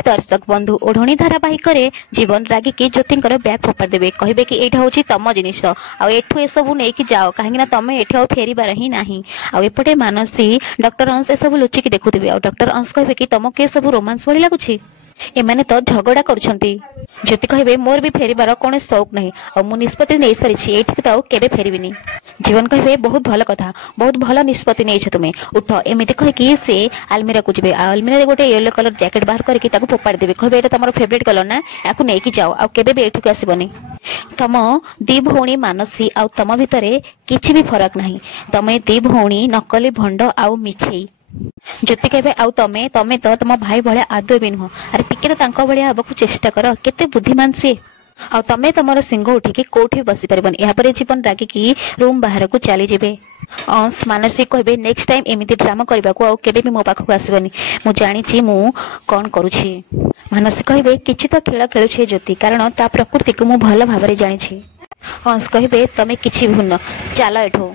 दर्शक बंधु ओढ़णी धारावाहिक जीवन रागिकी ज्योतिंकर बैग फोपाड़ देवे कहे कि यहाँ हूँ तुम जिनिस आठू एसबू नहीं जाओ कहीं तुम ये फेरबार ही ना आउपटे मानसी डॉक्टर अंश एसबू लुचिकी देखुवे डॉक्टर अंश कहे कि तुमको ये सब रोमांस भली लगुच एमाने तो झगड़ा करुछंती ज्योति कहे मोर भी फेरबार कौन शौक नहीं और निष्पत्ति नहीं सारी एठी तो केबे फेरबिनी जीवन कहे बहुत भल कथा बहुत भल निष्पत्ति नहीं तुम्हें उठ एमती कहीकि से आलमीरा को जी आलमीरा गोटे येलो कलर जैकेट बाहर करके फोपाड़ी देवे कहे ये तुम फेवरेट कलर ना या नहीं जाओ आ केबे भी एठू आसबनी तुम दी भौणी मानसी आ तुम भितर किसी भी फरक नहीं तमें दी भौणी नकली भंड आउ मिछेई ज्योति कहे आउ तमें तमें तो तुम भाई भाया आदौ भी नुह अरे टिके तो तांको भलिया हबकु चेष्टा कर केते बुद्धिमान सी आ तमें तुमर सिंह उठिकी कोठी बसी पारबनी यापर जीवन रागिकी रूम बाहर को चली जेबे अंश मानसिक कहे नेक्स्ट टाइम एमती ड्रामा करने को आउ केबे भी मो पाखक आसबनी मु जानी मु कौन करुछि मानसिक कहे किछि तो खेल खेलुछे ज्योति कारण ता प्रकृति को मु भल भाबरे जानी अंश कहे तमें किछि भून चल एठो।